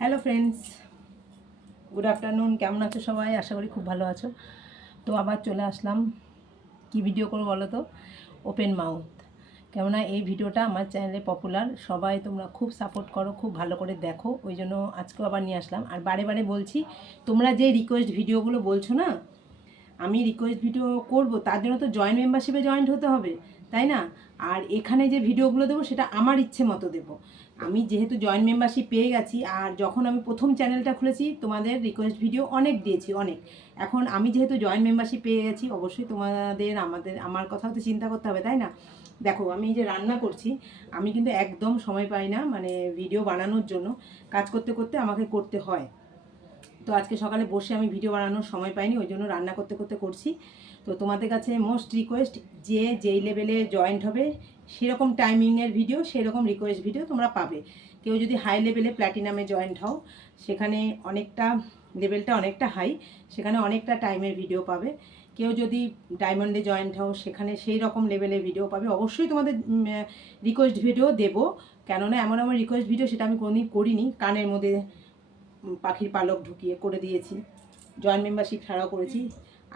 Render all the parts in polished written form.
Hello friends, good afternoon. কেমন আছো সবাই? আশা করি খুব ভালো আছো। তো আবার চলে আসলাম। কি ভিডিও করবো বলো তো? Open mouth. কেননা এই ভিডিওটা আমার চ্যানেলে পপুলার, সবাই তোমরা খুব সাপোর্ট করো, খুব ভালো করে দেখো, ওই জন্য আজকেও আবার নিয়ে আসলাম। আর বারে বারে বলছি, তোমরা যে রিকোয়েস্ট ভিডিওগুলো বলছো না, আমি রিকোয়েস্ট ভিডিও করব, তার জন্য তো জয়েন্ট মেম্বারশিপে জয়েন্ট হতে হবে, তাই না? আর এখানে যে ভিডিওগুলো দেবো সেটা আমার ইচ্ছে মতো দেবো। আমি যেহেতু জয়েন্ট মেম্বারশিপ পেয়ে গেছি, আর যখন আমি প্রথম চ্যানেলটা খুলেছি তোমাদের রিকোয়েস্ট ভিডিও অনেক দিয়েছি, অনেক। এখন আমি যেহেতু জয়েন্ট মেম্বারশিপ পেয়ে গেছি, অবশ্যই তোমাদের আমার কথাও তো চিন্তা করতে হবে, তাই না? দেখো, আমি এই যে রান্না করছি, আমি কিন্তু একদম সময় পাই না, মানে ভিডিও বানানোর জন্য কাজ করতে করতে আমাকে করতে হয়। তো আজকে সকালে বসে আমি ভিডিও বানানোর সময় পাইনি, ওই জন্য রান্না করতে করতে করছি। তো তোমাদের কাছে মোস্ট রিকোয়েস্ট, যে যেই লেভেলে জয়েন্ট হবে সেরকম টাইমিংয়ের ভিডিও, সেরকম রিকোয়েস্ট ভিডিও তোমরা পাবে। কেউ যদি হাই লেভেলে প্ল্যাটিনামে জয়েন্ট হও, সেখানে অনেকটা লেভেলটা অনেকটা হাই, সেখানে অনেকটা টাইমের ভিডিও পাবে। কেউ যদি ডায়মন্ডে জয়েন্ট হও, সেখানে সেই রকম লেভেলের ভিডিও পাবে। অবশ্যই তোমাদের রিকোয়েস্ট ভিডিও দেবো, কেননা এমন এমন রিকোয়েস্ট ভিডিও সেটা আমি কোনোদিন করিনি। কানের মধ্যে পাখির পালক ঢুকিয়ে করে দিয়েছি, জয়েন্ট মেম্বারশিপ ছাড়াও করেছি।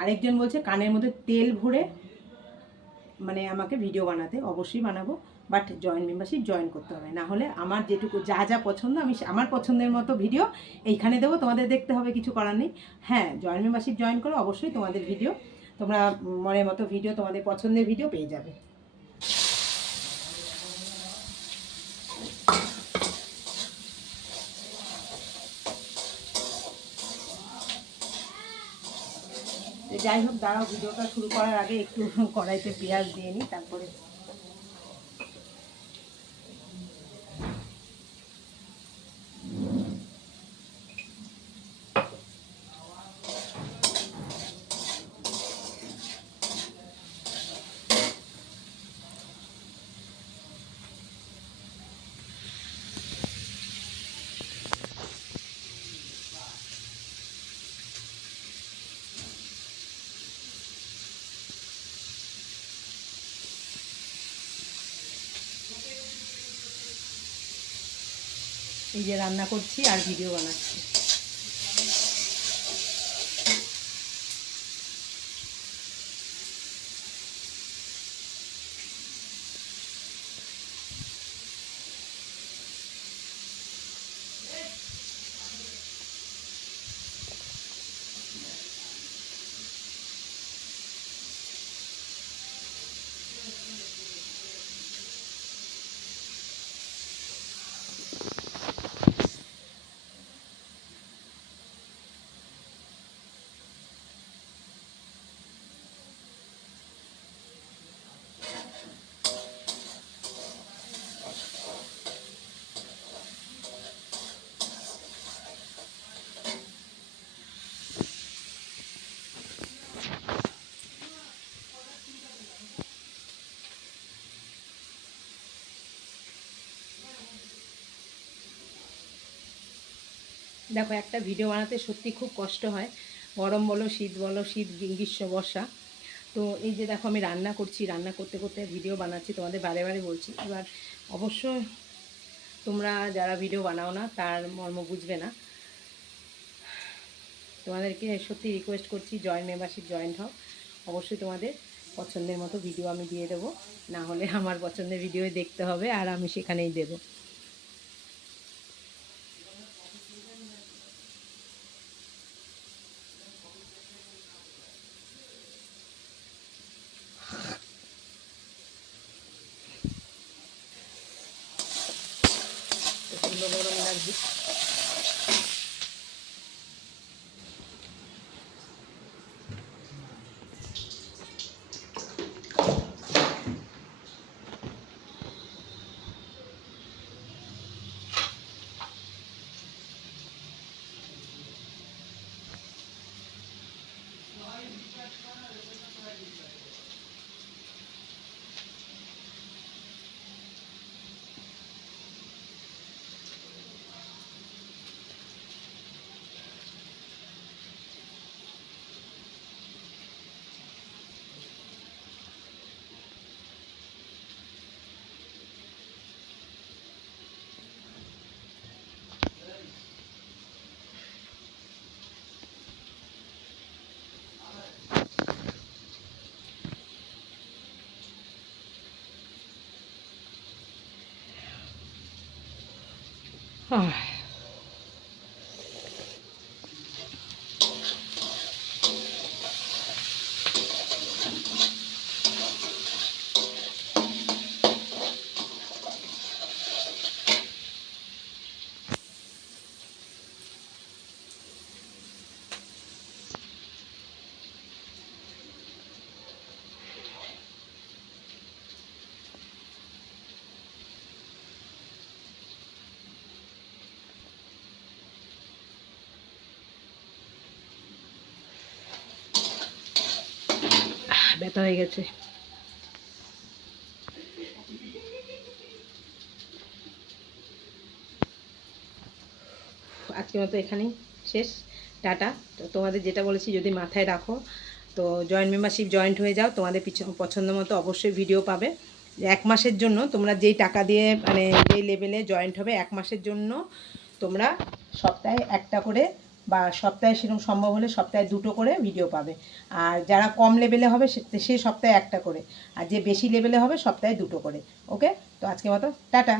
আরেকজন বলছে কানের মধ্যে তেল ভরে মানে আমাকে ভিডিও বানাতে, অবশ্যই বানাবো, বাট জয়েন্ট মেম্বারশিপ জয়েন করতে হবে, না হলে আমার যেটুকু যা যা পছন্দ আমি আমার পছন্দের মতো ভিডিও এইখানে দেবো, তোমাদের দেখতে হবে, কিছু করার নেই। হ্যাঁ, জয়েন্ট মেম্বারশিপ জয়েন করো, অবশ্যই তোমাদের ভিডিও তোমরা মনের মতো ভিডিও, তোমাদের পছন্দের ভিডিও পেয়ে যাবে। যাই হোক, দাঁড়াও, ভিডিওটা শুরু করার আগে একটু কড়াইতে পেঁয়াজ দিয়ে নিই, তারপরে এই যে রান্না করছি আর ভিডিও বানাচ্ছি। দেখো, একটা ভিডিও বানাতে সত্যি খুব কষ্ট হয়, গরম বলো, শীত বলো, শীত গ্রীষ্ম বর্ষা। তো এই যে দেখো, আমি রান্না করছি, রান্না করতে করতে ভিডিও বানাচ্ছি, তোমাদের বারে বারে বলছি। এবার অবশ্যই তোমরা যারা ভিডিও বানাও না, তার মর্ম বুঝবে না। তোমাদেরকে সত্যি রিকোয়েস্ট করছি, জয়েন্ট মেম্বারশিপ জয়েন্ট হও, অবশ্যই তোমাদের পছন্দের মতো ভিডিও আমি দিয়ে দেবো, না হলে আমার পছন্দের ভিডিও দেখতে হবে আর আমি সেখানেই দেবো। প্রচণ্ড গরম লাগছে। ব্যথা হয়ে গেছে। আজকের মতো এখানেই শেষ, টাটা। তো তোমাদের যেটা বলেছি যদি মাথায় রাখো, তো জয়েন্ট মেম্বারশিপ জয়েন্ট হয়ে যাও, তোমাদের পছন্দ মতো অবশ্যই ভিডিও পাবে। 1 মাসের জন্য তোমরা যেই টাকা দিয়ে মানে যেই লেভেলে জয়েন্ট হবে 1 মাসের জন্য তোমরা সপ্তাহে একটা করে বা সপ্তাহে সেরকম সম্ভব হলে সপ্তাহে 2টো করে ভিডিও পাবে। আর যারা কম লেভেলে হবে সে সপ্তাহে একটা করে, আর যে বেশি লেভেলে হবে সপ্তাহে 2টো করে। ওকে, তো আজকের মতো টাটা।